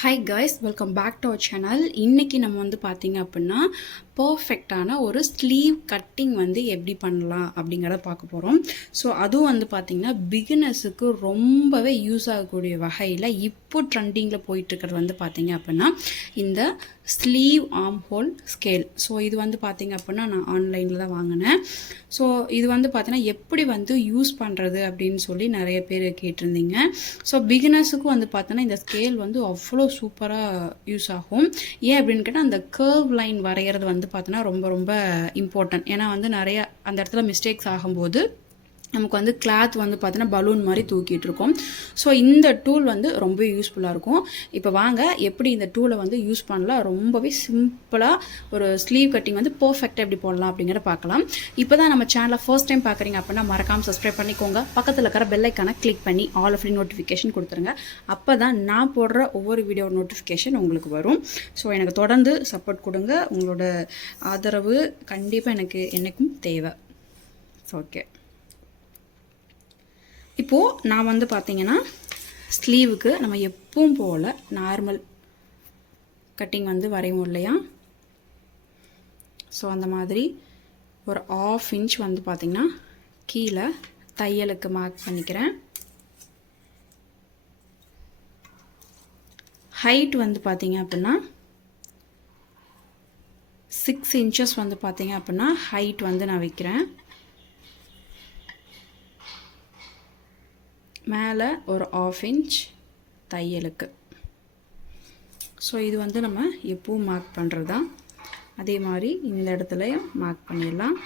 Hi guys, welcome back to our channel. இன்றைக்கி நம்ம வந்து பார்த்திங்க அப்படின்னா பர்ஃபெக்டான ஒரு ஸ்லீவ் கட்டிங் வந்து எப்படி பண்ணலாம் அப்படிங்கிறத பார்க்க போகிறோம். ஸோ அதுவும் வந்து பார்த்திங்கன்னா பிகினர்ஸுக்கு ரொம்பவே யூஸ் ஆகக்கூடிய வகையில் இப்போ ட்ரெண்டிங்கில் போயிட்டுருக்கிறது வந்து பார்த்திங்க அப்படின்னா இந்த sleeve arm whole scale. So இது வந்து பார்த்திங்க அப்படின்னா நான் ஆன்லைனில் தான் வாங்கினேன். ஸோ இது வந்து பார்த்திங்கன்னா எப்படி வந்து யூஸ் பண்ணுறது அப்படின்னு சொல்லி நிறைய பேர் கேட்டிருந்தீங்க. ஸோ பிகினர்ஸுக்கும் வந்து பார்த்தோன்னா இந்த ஸ்கேல் வந்து அவ்வளோ சூப்பராக யூஸ் ஆகும். ஏன் அப்படின்னு கேட்டால் அந்த கர்வ் லைன் வரைகிறது வந்து பார்த்தோன்னா ரொம்ப ரொம்ப இம்பார்ட்டன்ட். ஏன்னா வந்து நிறையா அந்த இடத்துல மிஸ்டேக்ஸ் ஆகும்போது நமக்கு வந்து கிளாத் வந்து பார்த்தோன்னா பலூன் மாதிரி தூக்கிட்டு இருக்கோம். ஸோ இந்த டூல் வந்து ரொம்ப யூஸ்ஃபுல்லாக இருக்கும். இப்போ வாங்க எப்படி இந்த டூலை வந்து யூஸ் பண்ணலாம், ரொம்பவே சிம்பிளாக ஒரு ஸ்லீவ் கட்டிங் வந்து பர்ஃபெக்டாக எப்படி போடலாம் அப்படிங்கிறத பார்க்கலாம். இப்போ தான் நம்ம சேனலை ஃபர்ஸ்ட் டைம் பார்க்குறீங்க அப்படின்னா மறக்காமல் சப்ஸ்கிரைப் பண்ணிக்கோங்க. பக்கத்தில் இருக்கிற பெல் ஐக்கானை கிளிக் பண்ணி ஆல் ஆஃப் நோட்டிஃபிகேஷன் கொடுத்துருங்க. அப்போ தான் நான் போடுற ஒவ்வொரு வீடியோ நோட்டிஃபிகேஷன் உங்களுக்கு வரும். ஸோ எனக்கு தொடர்ந்து சப்போர்ட் கொடுங்க. உங்களோட ஆதரவு கண்டிப்பாக எனக்கு என்றைக்கும் தேவை. ஓகே, இப்போது நான் வந்து பார்த்திங்கன்னா ஸ்லீவுக்கு நம்ம எப்பவும் போல் நார்மல் கட்டிங் வந்து வரைவோம் இல்லையா. ஸோ அந்த மாதிரி ஒரு 1/2 இன்ச் வந்து பார்த்திங்கன்னா கீழே தையலுக்கு மார்க் பண்ணிக்கிறேன். ஹைட் வந்து பார்த்திங்க அப்படின்னா 6 இன்ச்சஸ் வந்து பார்த்திங்க அப்படின்னா ஹைட் வந்து நான் வைக்கிறேன். மேலே ஒரு 1/2 இன்ச் தையலுக்கு. ஸோ இது வந்து நம்ம எப்பவும் மார்க் பண்ணுறது தான். அதே மாதிரி இந்த இடத்துலையும் மார்க் பண்ணிடலாம்.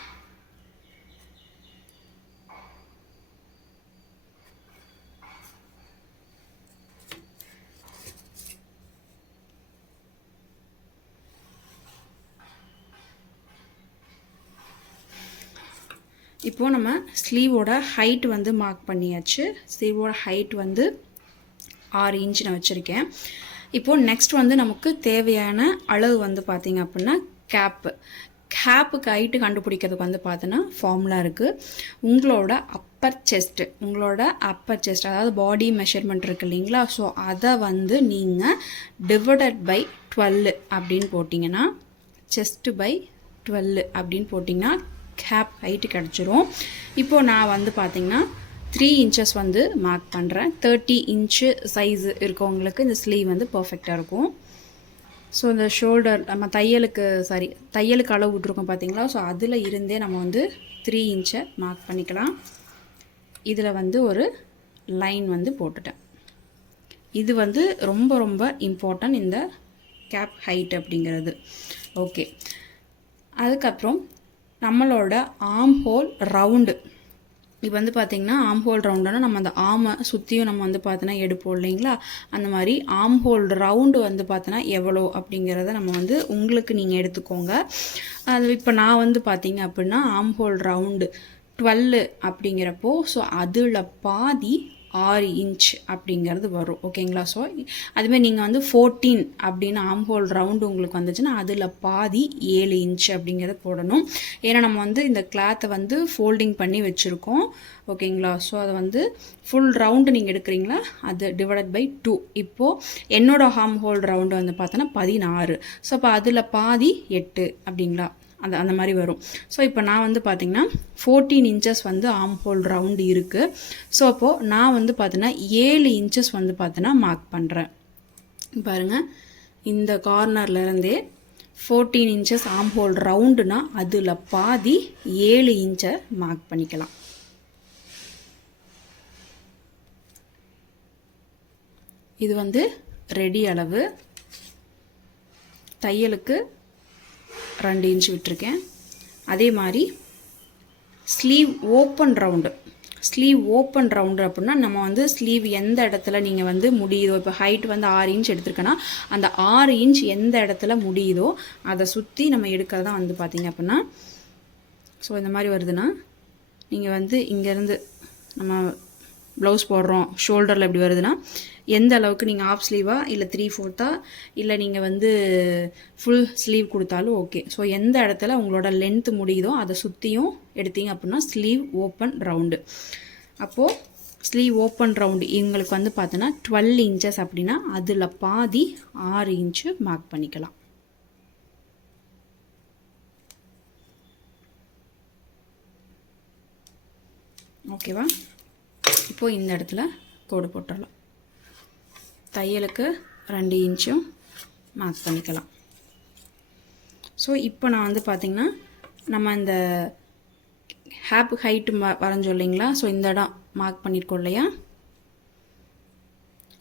இப்போது நம்ம ஸ்லீவோட ஹைட் வந்து மார்க் பண்ணியாச்சு. ஸ்லீவோட ஹைட் வந்து 6 இன்ச் நான் வச்சுருக்கேன். இப்போது நெக்ஸ்ட் வந்து நமக்கு தேவையான அளவு வந்து பார்த்திங்க அப்படின்னா கேப்புக்கு ஹைட்டு கண்டுபிடிக்கிறதுக்கு வந்து பார்த்தோன்னா ஃபார்முலா இருக்குது. உங்களோட அப்பர் செஸ்ட் அதாவது பாடி மெஷர்மெண்ட் இருக்குது இல்லைங்களா. ஸோ அதை வந்து நீங்கள் டிவைடட் பை 12 அப்படின்னு போட்டிங்கன்னா, செஸ்ட்டு பை 12 அப்படின்னு போட்டிங்கன்னா கேப் ஹைட்டு கிடச்சிரும். இப்போது நான் வந்து பார்த்திங்கன்னா 3 இன்ச்சஸ் வந்து மார்க் பண்ணுறேன். 30 இன்ச்சு சைஸு இருக்கவங்களுக்கு இந்த ஸ்லீவ் வந்து பர்ஃபெக்டாக இருக்கும். ஸோ இந்த ஷோல்டர் நம்ம தையலுக்கு அளவு விட்ருக்கோம் பார்த்திங்களா. ஸோ அதில் இருந்தே நம்ம வந்து 3 இன்ச்சை மார்க் பண்ணிக்கலாம். இதில் வந்து ஒரு லைன் வந்து போட்டுட்டேன். இது வந்து ரொம்ப ரொம்ப இம்பார்ட்டன்ட் இந்த கேப் ஹைட் அப்படிங்கிறது. ஓகே, அதுக்கப்புறம் நம்மளோட ஆர்ம் ஹோல் ரவுண்டு. இப்போ வந்து பார்த்திங்கன்னா ஆர்ம் ஹோல் ரவுண்டுனா நம்ம அந்த ஆர்மை சுற்றியும் நம்ம வந்து பார்த்தோன்னா எடுப்போம் இல்லைங்களா. அந்த மாதிரி ஆர்ம் ஹோல் ரவுண்டு வந்து பார்த்தோன்னா எவ்வளோ அப்படிங்கிறத நம்ம வந்து உங்களுக்கு நீங்கள் எடுத்துக்கோங்க. அது இப்போ நான் வந்து பார்த்திங்க அப்படின்னா ஆர்ம் ஹோல் ரவுண்டு 12 அப்படிங்கிறப்போ ஸோ அதில் பாதி 6 இன்ச் அப்படிங்கிறது வரும். ஓகேங்களா. ஸோ அதுமாதிரி நீங்கள் வந்து 14 அப்படின்னு ஆர்ம் ஹோல் ரவுண்டு உங்களுக்கு வந்துச்சுன்னா அதில் பாதி 7 இன்ச் அப்படிங்கிறத போடணும். ஏன்னா நம்ம வந்து இந்த கிளாத்தை வந்து ஃபோல்டிங் பண்ணி வச்சுருக்கோம். ஓகேங்களா. ஸோ அதை வந்து ஃபுல் ரவுண்டு நீங்கள் எடுக்கிறீங்களா, அது டிவைடட் பை 2. இப்போது என்னோடய ஆர்ம் ஹோல் ரவுண்டு வந்து பார்த்தோன்னா 16. ஸோ அப்போ அதில் பாதி 8 அப்படிங்களா, அந்த மாதிரி வரும். ஸோ இப்போ நான் வந்து பார்த்திங்கன்னா 14 இன்ச்சஸ் வந்து ஆர்ம் ஹோல் ரவுண்டு இருக்குது. ஸோ அப்போது நான் வந்து பார்த்தீங்கன்னா 7 இன்ச்சஸ் வந்து பார்த்தீங்கன்னா மார்க் பண்ணுறேன். பாருங்கள், இந்த கார்னர்லேருந்தே 14 இன்ச்சஸ் ஆர்ம் ஹோல் ரவுண்டுனா அதில் பாதி 7 இன்ச்சை மார்க் பண்ணிக்கலாம். இது வந்து ரெடி அளவு. தையலுக்கு 2 இன்ச் விட்டுருக்கேன். அதே மாதிரி ஸ்லீவ் ஓப்பன் ரவுண்டு அப்படின்னா நம்ம வந்து ஸ்லீவ் எந்த இடத்துல நீங்கள் வந்து முடியுதோ, இப்போ ஹைட் வந்து 6 இன்ச் எடுத்துருக்கேன்னா அந்த 6 இன்ச் எந்த இடத்துல முடியுதோ அதை சுற்றி நம்ம எடுக்கிறது தான் வந்து பார்த்திங்க அப்படின்னா. ஸோ இந்த மாதிரி வருதுன்னா நீங்கள் வந்து இங்கேருந்து நம்ம ப்ளவுஸ் போடுறோம், ஷோல்டரில் எப்படி வருதுன்னா எந்த அளவுக்கு நீங்கள் ஆஃப் ஸ்லீவாக இல்லை 3/4 இல்லை நீங்கள் வந்து ஃபுல் ஸ்லீவ் கொடுத்தாலும் ஓகே. ஸோ எந்த இடத்துல உங்களோட லென்த்து முடியுதோ அதை சுற்றியும் எடுத்தீங்க அப்படின்னா ஸ்லீவ் ஓப்பன் ரவுண்டு. அப்போது ஸ்லீவ் ஓப்பன் ரவுண்டு இவங்களுக்கு வந்து பார்த்தோன்னா 12 இன்ச்சஸ் அப்படின்னா அதில் பாதி 6 இன்ச்சு மார்க் பண்ணிக்கலாம். ஓகேவா? இப்போது இந்த இடத்துல கோடு போட்டுடலாம். தையலுக்கு 2 இன்ச்சும் மார்க் பண்ணிக்கலாம். ஸோ இப்போ நான் வந்து பார்த்திங்கன்னா நம்ம இந்த ஹேப் ஹைட்டு வரைஞ்சோம் இல்லைங்களா? ஸோ இந்த இடம் மார்க் பண்ணியிருக்கோம் இல்லையா?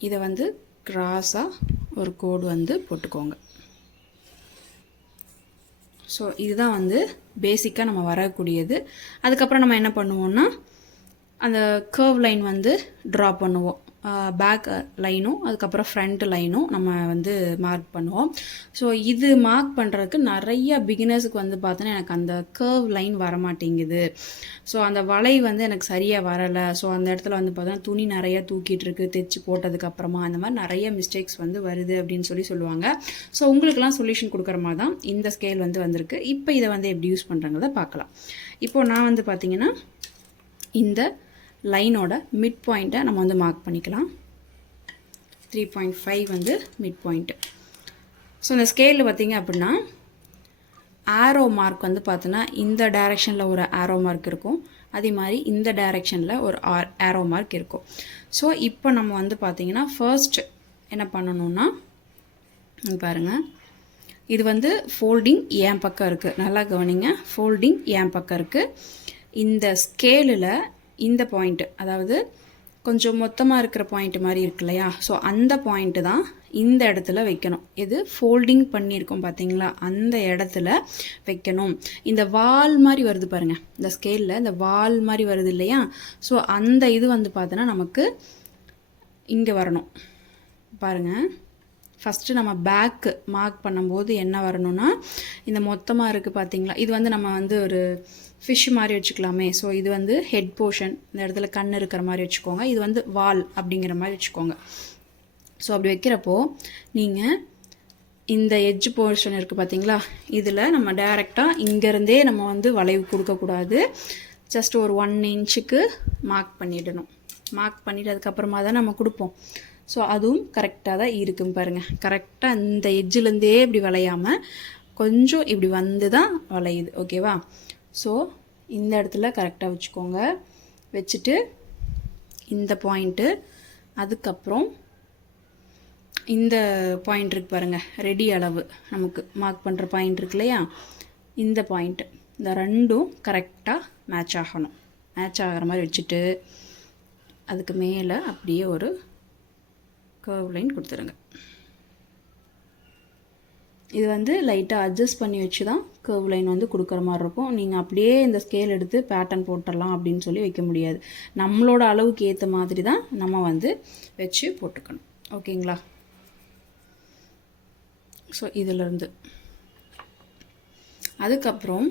இதை வந்து கிராஸாக ஒரு கோடு வந்து போட்டுக்கோங்க. ஸோ இதுதான் வந்து பேசிக்காக நம்ம வரக்கூடியது. அதுக்கப்புறம் நம்ம என்ன பண்ணுவோம்னா அந்த கர்வ் லைன் வந்து ட்ரா பண்ணுவோம். பேக் லைனும் அதுக்கப்புறம் ஃப்ரண்ட் லைனும் நம்ம வந்து மார்க் பண்ணுவோம். ஸோ இது மார்க் பண்ணுறதுக்கு நிறைய பிகினர்ஸுக்கு வந்து பார்த்தோன்னா எனக்கு அந்த கர்வ் லைன் வரமாட்டேங்குது, ஸோ அந்த வலை வந்து எனக்கு சரியாக வரலை, ஸோ அந்த இடத்துல வந்து பார்த்தோன்னா துணி நிறையா தூக்கிட்டு இருக்கு தைச்சி போட்டதுக்கப்புறமா அந்த மாதிரி நிறைய மிஸ்டேக்ஸ் வந்து வருது அப்படின்னு சொல்லுவாங்க. ஸோ உங்களுக்கெல்லாம் சொல்யூஷன் கொடுக்குற மாதிரி தான் இந்த ஸ்கேல் வந்து வந்திருக்கு. இப்போ இதை வந்து எப்படி யூஸ் பண்ணுறங்கிறத பார்க்கலாம். இப்போது நான் வந்து பார்த்திங்கன்னா இந்த லைனோட மிட் பாயிண்ட்டை நம்ம வந்து மார்க் பண்ணிக்கலாம். 3.5 வந்து மிட் பாயிண்ட்டு. ஸோ இந்த ஸ்கேலில் பார்த்திங்க அப்படின்னா ஆரோ மார்க் வந்து பார்த்தோன்னா இந்த டைரெக்ஷனில் ஒரு ஆரோ மார்க் இருக்கும், அதே மாதிரி இந்த டைரெக்ஷனில் ஒரு ஆரோ மார்க் இருக்கும். ஸோ இப்போ நம்ம வந்து பார்த்திங்கன்னா ஃபர்ஸ்ட் என்ன பண்ணணும்னா பாருங்கள், இது வந்து ஃபோல்டிங் என் பக்கம் இருக்குது, நல்லா கவனிங்க. ஃபோல்டிங் என் பக்கம் இருக்குது. இந்த ஸ்கேலில் இந்த பாயிண்ட்டு, அதாவது கொஞ்சம் மொத்தமாக இருக்கிற பாயிண்ட் மாதிரி இருக்கு இல்லையா? ஸோ அந்த பாயிண்ட்டு தான் இந்த இடத்துல வைக்கணும். இது ஃபோல்டிங் பண்ணியிருக்கோம் பார்த்தீங்களா, அந்த இடத்துல வைக்கணும். இந்த வால் மாதிரி வருது பாருங்கள், இந்த ஸ்கேலில் இந்த வால் மாதிரி வருது இல்லையா? ஸோ அந்த இது வந்து பார்த்தோன்னா நமக்கு இங்கே வரணும் பாருங்கள். ஃபஸ்ட்டு நம்ம பேக்கு மார்க் பண்ணும்போது என்ன வரணும்னா இந்த மொத்தமாக இருக்குது பார்த்தீங்களா, இது வந்து நம்ம வந்து ஒரு ஃபிஷ் மாதிரி வச்சுக்கலாமே. ஸோ இது வந்து ஹெட் போர்ஷன், இந்த இடத்துல கண் இருக்கிற மாதிரி வச்சுக்கோங்க. இது வந்து வால் அப்படிங்கிற மாதிரி வச்சுக்கோங்க. ஸோ அப்படி வைக்கிறப்போ நீங்கள் இந்த எட்ஜ் போர்ஷன் இருக்குது பார்த்தீங்களா, இதில் நம்ம டைரெக்டாக இங்கேருந்தே நம்ம வந்து வளைவு கொடுக்கக்கூடாது. ஜஸ்ட் ஒரு 1 இன்ச்சுக்கு மார்க் பண்ணிடணும். மார்க் பண்ணிவிட்டு அதுக்கப்புறமா தான் நம்ம கொடுப்போம். ஸோ அதுவும் கரெக்டாக தான் இருக்குன்னு பாருங்கள். கரெக்டாக இந்த எட்ஜிலேருந்தே இப்படி வளையாமல் கொஞ்சம் இப்படி வந்து தான் வளையுது. ஓகேவா? ஸோ இந்த இடத்துல கரெக்டாக வச்சுக்கோங்க. வச்சுட்டு இந்த பாயிண்ட்டு, அதுக்கப்புறம் இந்த பாயிண்ட் இருக்கு பாருங்கள், ரெடி அளவு நமக்கு மார்க் பண்ணுற பாயிண்ட் இருக்கு இல்லையா, இந்த பாயிண்ட்டு, இந்த ரெண்டும் கரெக்டாக மேட்ச் ஆகணும். மேட்ச் ஆகிற மாதிரி வச்சுட்டு அதுக்கு மேலே அப்படியே ஒரு கர்வ் லைன் கொடுத்துருங்க. இது வந்து லைட்டாக அட்ஜஸ்ட் பண்ணி வச்சு தான் கர்வ் லைன் வந்து கொடுக்குற மாதிரி இருக்கும். நீங்கள் அப்படியே இந்த ஸ்கேல் எடுத்து பேட்டர்ன் போட்டுடலாம் அப்படின்னு சொல்லி வைக்க முடியாது. நம்மளோட அளவுக்கு ஏற்ற மாதிரி தான் நம்ம வந்து வச்சு போட்டுக்கணும். ஓகேங்களா? ஸோ இதிலேருந்து அதுக்கப்புறம்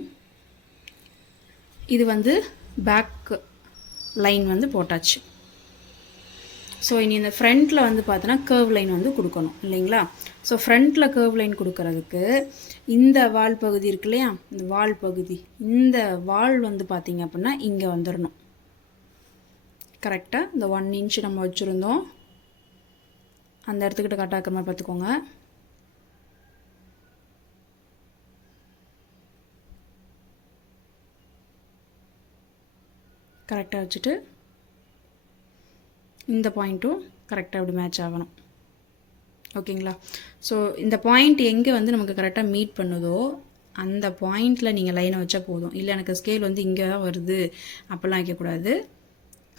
இது வந்து பேக் லைன் வந்து போட்டாச்சு. ஸோ இனி இந்த ஃப்ரண்ட்டில் வந்து பார்த்தோன்னா கர்வ் லைன் வந்து கொடுக்கணும் இல்லைங்களா? ஸோ ஃப்ரண்ட்டில் கர்வ் லைன் கொடுக்கறதுக்கு இந்த வால் பகுதி இருக்கு இல்லையா, இந்த வால் பகுதி, இந்த வால் வந்து பார்த்திங்க அப்படின்னா இங்கே வந்துடணும். கரெக்டாக இந்த 1 இன்ச் நம்ம வச்சுருந்தோம், அந்த இடத்துக்கிட்ட கட்டாக்கிற மாதிரி பார்த்துக்கோங்க. கரெக்டாக வச்சுட்டு இந்த பாயிண்ட்டும் கரெக்டாக இப்படி மேட்ச் ஆகணும். ஓகேங்களா? ஸோ இந்த பாயிண்ட் எங்கே வந்து நமக்கு கரெக்டாக மீட் பண்ணுதோ அந்த பாயிண்டில் நீங்கள் லைனை வச்சா போதும். இல்லை எனக்கு ஸ்கேல் வந்து இங்கே தான் வருது அப்படிலாம் வைக்கக்கூடாது.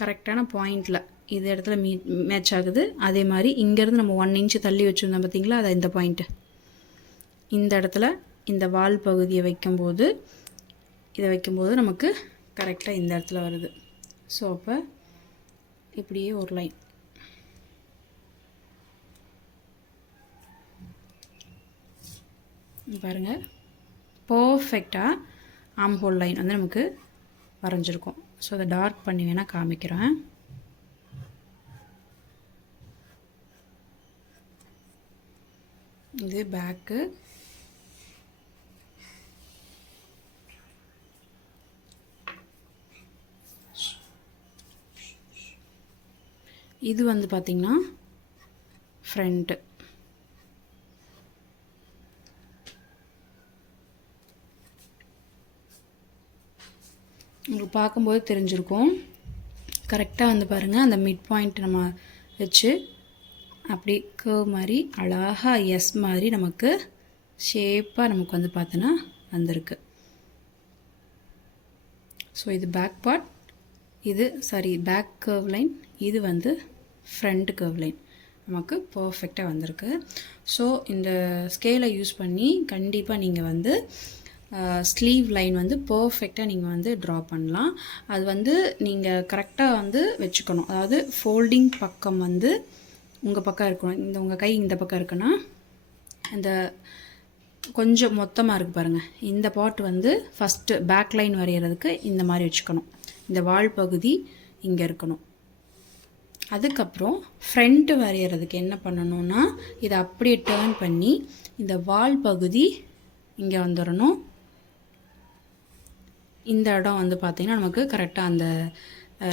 கரெக்டான பாயிண்டில் இது இடத்துல மேட்ச் ஆகுது. அதே மாதிரி இங்கேருந்து நம்ம 1 இன்ச்சு தள்ளி வச்சுருந்தோம் பார்த்தீங்களா, அதை இந்த பாயிண்ட்டு, இந்த இடத்துல இந்த வால் பகுதியை வைக்கும்போது, இதை வைக்கும்போது நமக்கு கரெக்டாக இந்த இடத்துல வருது. ஸோ அப்போ இப்படியே ஒரு லைன் பாருங்கள், பர்ஃபெக்டாக ஆம்ஹோல் லைன் வந்து நமக்கு வரைஞ்சிருக்கும். ஸோ அதை டார்க் பண்ணி வேணால் காமிக்கிறேன். இது பேக்கு, இது வந்து பார்த்திங்கன்னா ஃப்ரண்ட்டு. உங்களுக்கு பார்க்கும்போது தெரிஞ்சிருக்கும். கரெக்டாக வந்து பாருங்கள், அந்த மிட் பாயிண்ட் நம்ம வச்சு அப்படி கர்வ் மாதிரி அழகாக எஸ் மாதிரி நமக்கு ஷேப்பாக நமக்கு வந்து பார்த்தோன்னா வந்திருக்கு. ஸோ இது பேக் பார்ட், இது பேக் கர்வ் லைன், இது வந்து ஃப்ரண்ட் கர்வ் லைன் நமக்கு பர்ஃபெக்டாக வந்திருக்கு. ஸோ இந்த ஸ்கேலை யூஸ் பண்ணி கண்டிப்பாக நீங்கள் வந்து ஸ்லீவ் லைன் வந்து பர்ஃபெக்டாக நீங்கள் வந்து ட்ரா பண்ணலாம். அது வந்து நீங்கள் கரெக்டாக வந்து வச்சுக்கணும். அதாவது ஃபோல்டிங் பக்கம் வந்து உங்கள் பக்கம் இருக்கணும். உங்கள் கை இந்த பக்கம் இருக்குன்னா அந்த கொஞ்சம் மொத்தமாக இருக்குது பாருங்கள், இந்த பார்ட் வந்து ஃபஸ்ட்டு பேக் லைன் வரைகிறதுக்கு இந்த மாதிரி வச்சுக்கணும். இந்த வால் பகுதி இங்கே இருக்கணும். அதுக்கப்புறம் ஃப்ரண்ட்டு வரைகிறதுக்கு என்ன பண்ணணும்னா இதை அப்படியே டேர்ன் பண்ணி இந்த வால் பகுதி இங்கே வந்துடணும். இந்த இடம் வந்து பார்த்திங்கன்னா நமக்கு கரெக்டாக அந்த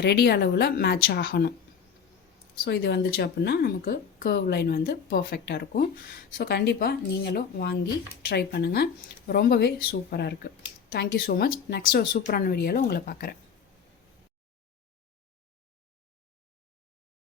ரெடி அளவில் மேட்ச் ஆகணும். ஸோ இது வந்துச்சு அப்படின்னா நமக்கு கர்வ் லைன் வந்து பர்ஃபெக்டாக இருக்கும். ஸோ கண்டிப்பாக நீங்களும் வாங்கி ட்ரை பண்ணுங்கள். ரொம்பவே சூப்பராக இருக்குது. Thank you so much. நெக்ஸ்ட் ஒரு சூப்பரான வீடியோவில் உங்களை பார்க்குறேன்.